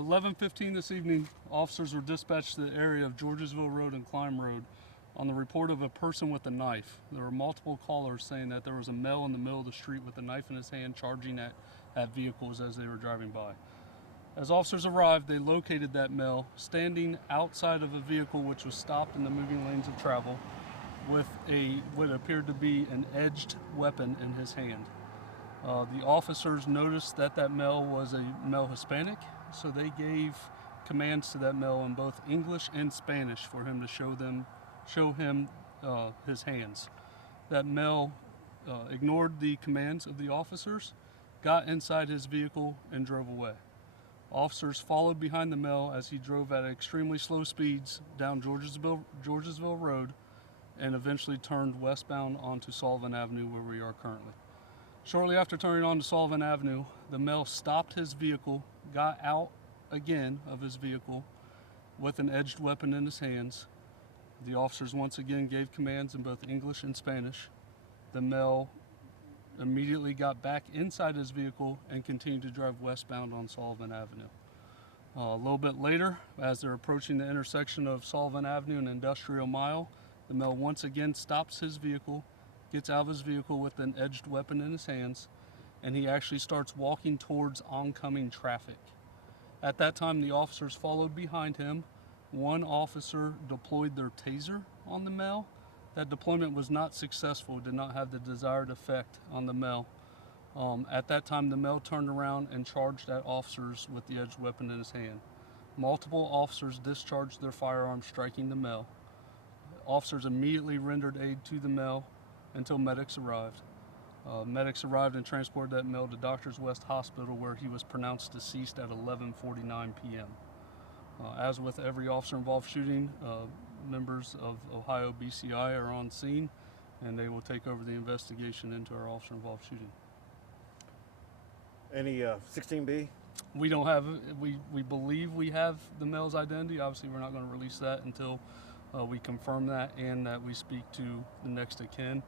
11:15 this evening, officers were dispatched to the area of Georgesville Road and Climb Road on the report of a person with a knife. There were multiple callers saying that there was a male in the middle of the street with a knife in his hand charging at vehicles as they were driving by. As officers arrived, they located that male standing outside of a vehicle which was stopped in the moving lanes of travel with what appeared to be an edged weapon in his hand. The officers noticed that male was a male Hispanic, so they gave commands to that male in both English and Spanish for him to show him his hands. That male ignored the commands of the officers, got inside his vehicle, and drove away. Officers followed behind the male as he drove at extremely slow speeds down Georgesville Road and eventually turned westbound onto Sullivan Avenue, where we are currently. Shortly after turning onto Sullivan Avenue, the male stopped his vehicle, got out again of his vehicle with an edged weapon in his hands. The officers once again gave commands in both English and Spanish. The male immediately got back inside his vehicle and continued to drive westbound on Sullivan Avenue. A little bit later, as they're approaching the intersection of Sullivan Avenue and Industrial Mile, the male once again stops his vehicle, gets out of his vehicle with an edged weapon in his hands, and he actually starts walking towards oncoming traffic. At that time, the officers followed behind him. One officer deployed their taser on the male. That deployment was not successful, did not have the desired effect on the male. At that time, the male turned around and charged at officers with the edged weapon in his hand. Multiple officers discharged their firearms, striking the male. Officers immediately rendered aid to the male until medics arrived. Medics arrived and transported that male to Doctors West Hospital, where he was pronounced deceased at 11:49 p.m. As with every officer-involved shooting, members of Ohio BCI are on scene, and they will take over the investigation into our officer-involved shooting. Any 16B? We don't have, we believe we have the male's identity. Obviously, we're not going to release that until we confirm that and that we speak to the next of kin.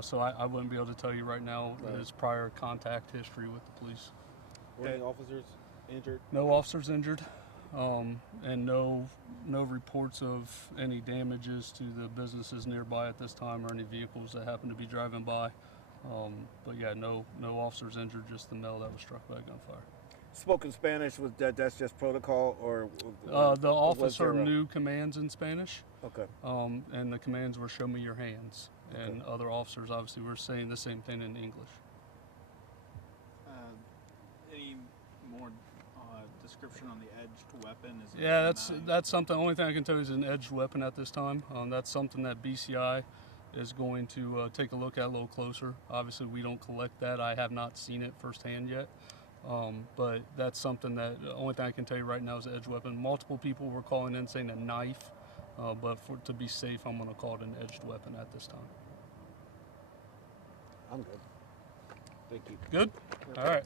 So I wouldn't be able to tell you right now his prior contact history with the police. Were any officers injured? No officers injured, and no reports of any damages to the businesses nearby at this time or any vehicles that happen to be driving by. But yeah, no officers injured, just the male that was struck by gunfire. Spoken Spanish, was that's just protocol, or the officer knew commands in Spanish. Okay. And the commands were "show me your hands," and Okay. other officers obviously were saying the same thing in English. Any more description on the edged weapon? Yeah, that's something. The only thing I can tell you is an edged weapon at this time. That's something that BCI is going to take a look at a little closer. Obviously, we don't collect that. I have not seen it firsthand yet. But that's something that the only thing I can tell you right now is an edged weapon. Multiple people were calling in saying a knife, but to be safe, I'm going to call it an edged weapon at this time. I'm good. Thank you. Good? All right.